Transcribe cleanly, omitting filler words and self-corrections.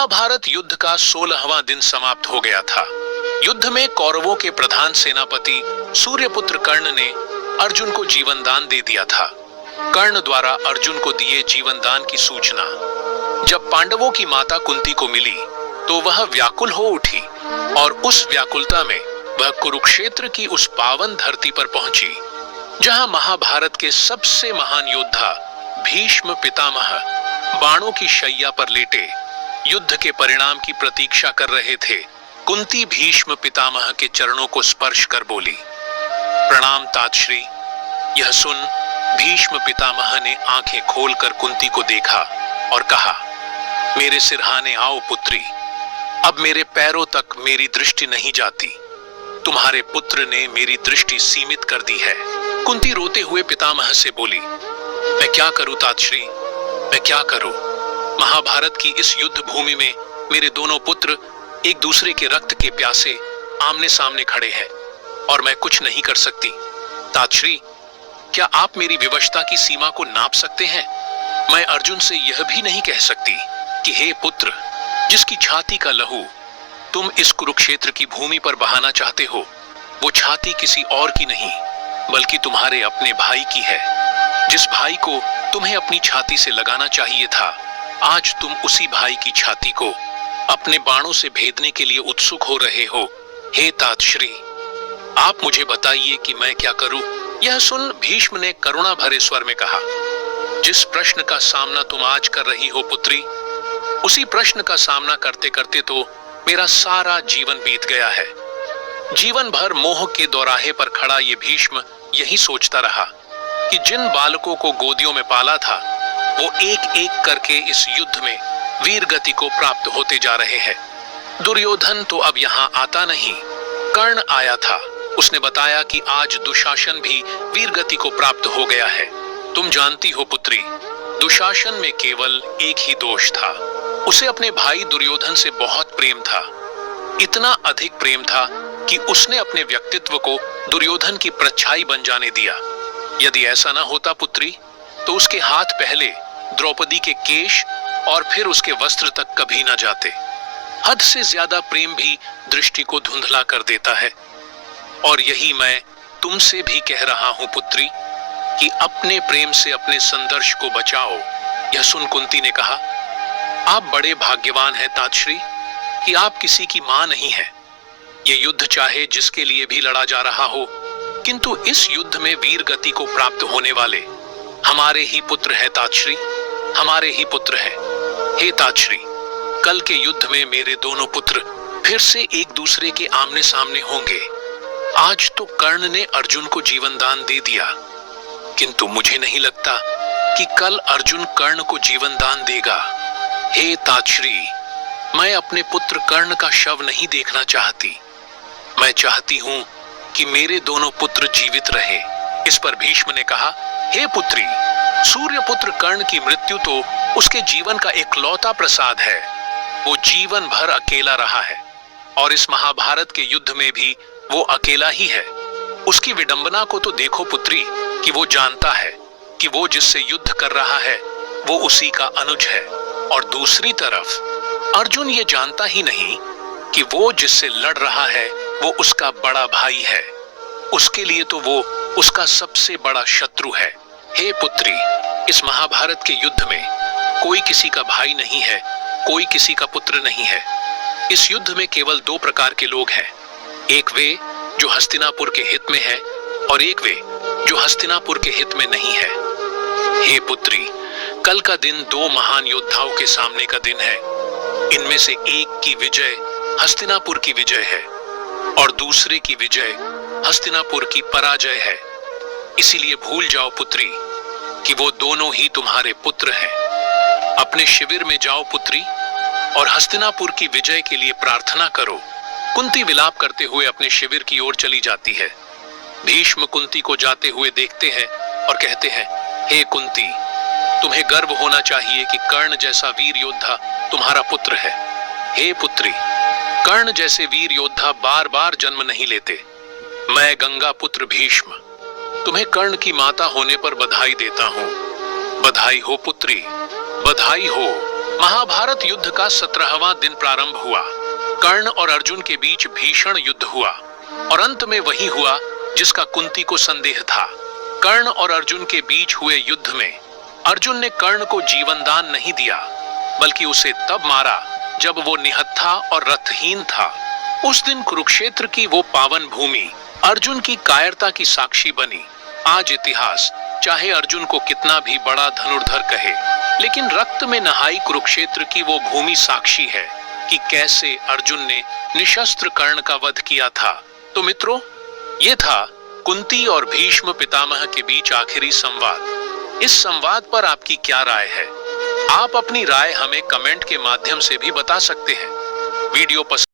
महाभारत युद्ध का 16वां दिन समाप्त हो गया था। युद्ध में कौरवों के प्रधान सेनापति सूर्यपुत्र कर्ण ने अर्जुन को जीवन दान दे दिया था। कर्ण द्वारा अर्जुन को दिए जीवन दान की सूचना जब पांडवों की माता कुंती को मिली तो वह व्याकुल हो उठी और उस व्याकुलता में वह कुरुक्षेत्र की उस पावन धरती पर पहुंची जहां महाभारत के सबसे महान योद्धा भीष्म पितामह बाणों की शैया पर लेटे युद्ध के परिणाम की प्रतीक्षा कर रहे थे। कुंती भीष्म पितामह के चरणों को स्पर्श कर बोली, प्रणाम तातश्री। यह सुन भीष्म पितामह ने आंखें खोलकर कुंती को देखा और कहा, मेरे सिरहाने आओ पुत्री, अब मेरे पैरों तक मेरी दृष्टि नहीं जाती। तुम्हारे पुत्र ने मेरी दृष्टि सीमित कर दी है। कुंती रोते हुए पितामह से बोली, मैं क्या करूं तातश्री, मैं क्या करूं? महाभारत की इस युद्ध भूमि में मेरे दोनों पुत्र एक दूसरे के रक्त के प्यासे आमने सामने खड़े हैं और मैं कुछ नहीं कर सकती। तातश्री, क्या आप मेरी विवशता की सीमा को नाप सकते हैं? मैं अर्जुन से यह भी नहीं कह सकती कि हे पुत्र, जिसकी छाती का लहू तुम इस कुरुक्षेत्र की भूमि पर बहाना चाहते हो, वो छाती किसी और की नहीं बल्कि तुम्हारे अपने भाई की है। जिस भाई को तुम्हें अपनी छाती से लगाना चाहिए था, आज तुम उसी भाई की छाती को अपने बाणों से भेदने के लिए उत्सुक हो रहे हो। हे तातश्री, आप मुझे बताइए कि मैं क्या करूं? यह सुन भीष्म ने करुणा भरे स्वर में कहा, जिस प्रश्न का सामना तुम आज कर रही हो पुत्री, उसी प्रश्न का सामना करते करते तो मेरा सारा जीवन बीत गया है। जीवन भर मोह के दौराहे पर खड़ा ये भीष्म यही सोचता रहा कि जिन बालकों को गोदियों में पाला था वो एक एक करके इस युद्ध में वीर गति को प्राप्त होते जा रहे हैं। दुर्योधन तो अब यहाँ आता नहीं, कर्ण आया था। उसने बताया कि आज दुशासन भी वीर गति को प्राप्त हो गया है। तुम जानती हो पुत्री, दुशासन में केवल एक ही दोष था, उसे अपने भाई दुर्योधन से बहुत प्रेम था। इतना अधिक प्रेम था कि उसने अपने व्यक्तित्व को दुर्योधन की परछाई बन जाने दिया। यदि ऐसा ना होता पुत्री, तो उसके हाथ पहले द्रौपदी के केश और फिर उसके वस्त्र तक कभी ना जाते। हद से ज्यादा प्रेम भी दृष्टि को धुंधला कर देता है। और यही मैं तुमसे भी कह रहा हूं पुत्री कि अपने प्रेम से अपने संदर्श को बचाओ। यह सुन कुंती ने कहा, आप बड़े भाग्यवान हैं तातश्री कि आप किसी की मां नहीं है। ये युद्ध चाहे जिसके लिए भी लड़ा जा रहा हो, किंतु इस युद्ध में वीर गति को प्राप्त होने वाले हमारे ही पुत्र है तातश्री, हमारे ही पुत्र है। हे तातश्री, कल के युद्ध में मेरे दोनों पुत्र फिर से एक दूसरे के आमने सामने होंगे। आज तो कर्ण ने अर्जुन को जीवन दान दे दिया, किंतु मुझे नहीं लगता कि कल अर्जुन कर्ण को जीवन दान देगा। हे तातश्री, मैं अपने पुत्र कर्ण का शव नहीं देखना चाहती। मैं चाहती हूं कि मेरे दोनों पुत्र जीवित रहे। इस पर भीष्म ने कहा, हे पुत्री, सूर्यपुत्र कर्ण की मृत्यु तो उसके जीवन का एकलौता प्रसाद है। वो जीवन भर अकेला रहा है और इस महाभारत के युद्ध में भी वो अकेला ही है। उसकी विडंबना को तो देखो पुत्री कि वो जानता है कि वो जिससे युद्ध कर रहा है वो उसी का अनुज है, और दूसरी तरफ अर्जुन ये जानता ही नहीं कि वो जिससे लड़ रहा है वो उसका बड़ा भाई है। उसके लिए तो वो उसका सबसे बड़ा शत्रु है। हे पुत्री, इस महाभारत के युद्ध में कोई किसी का भाई नहीं है, कोई किसी का पुत्र नहीं है। इस युद्ध में केवल दो प्रकार के लोग हैं, एक वे जो हस्तिनापुर के हित में है और एक वे जो हस्तिनापुर के हित में नहीं है। हे पुत्री, कल का दिन दो महान योद्धाओं के सामने का दिन है। इनमें से एक की विजय हस्तिनापुर की विजय है और दूसरे की विजय हस्तिनापुर की पराजय है। इसीलिए भूल जाओ पुत्री कि वो दोनों ही तुम्हारे पुत्र हैं। अपने शिविर में जाओ पुत्री और हस्तिनापुर की विजय के लिए प्रार्थना करो। कुंती विलाप करते हुए अपने शिविर की ओर चली जाती है। भीष्म कुंती को जाते हुए देखते हैं और कहते हैं, हे कुंती, तुम्हें गर्व होना चाहिए कि कर्ण जैसा वीर योद्धा तुम्हारा पुत्र है। हे पुत्री, कर्ण जैसे वीर योद्धा बार बार जन्म नहीं लेते। मैं गंगा पुत्र भीष्म तुम्हें कर्ण की माता होने पर बधाई देता हूं। बधाई हो पुत्री, बधाई हो। महाभारत युद्ध का 17वां दिन प्रारंभ हुआ। कर्ण और अर्जुन के बीच भीषण युद्ध हुआ और अंत में वही हुआ जिसका कुंती को संदेह था। कर्ण और अर्जुन के बीच हुए युद्ध में अर्जुन ने कर्ण को जीवन दान नहीं दिया, बल्कि उसे तब मारा जब वो निहत्था और रथहीन था। उस दिन कुरुक्षेत्र की वो पावन भूमि अर्जुन की कायरता की साक्षी बनी। आज इतिहास चाहे अर्जुन को कितना भी बड़ा धनुर्धर कहे, लेकिन रक्त में नहाई कुरुक्षेत्र की वो भूमि साक्षी है कि कैसे अर्जुन ने निशस्त्र कर्ण का वध किया था। तो मित्रों, ये था कुंती और भीष्म पितामह के बीच आखिरी संवाद। इस संवाद पर आपकी क्या राय है? आप अपनी राय हमें कमेंट के माध्यम से भी बता सकते हैं। वीडियो पसंद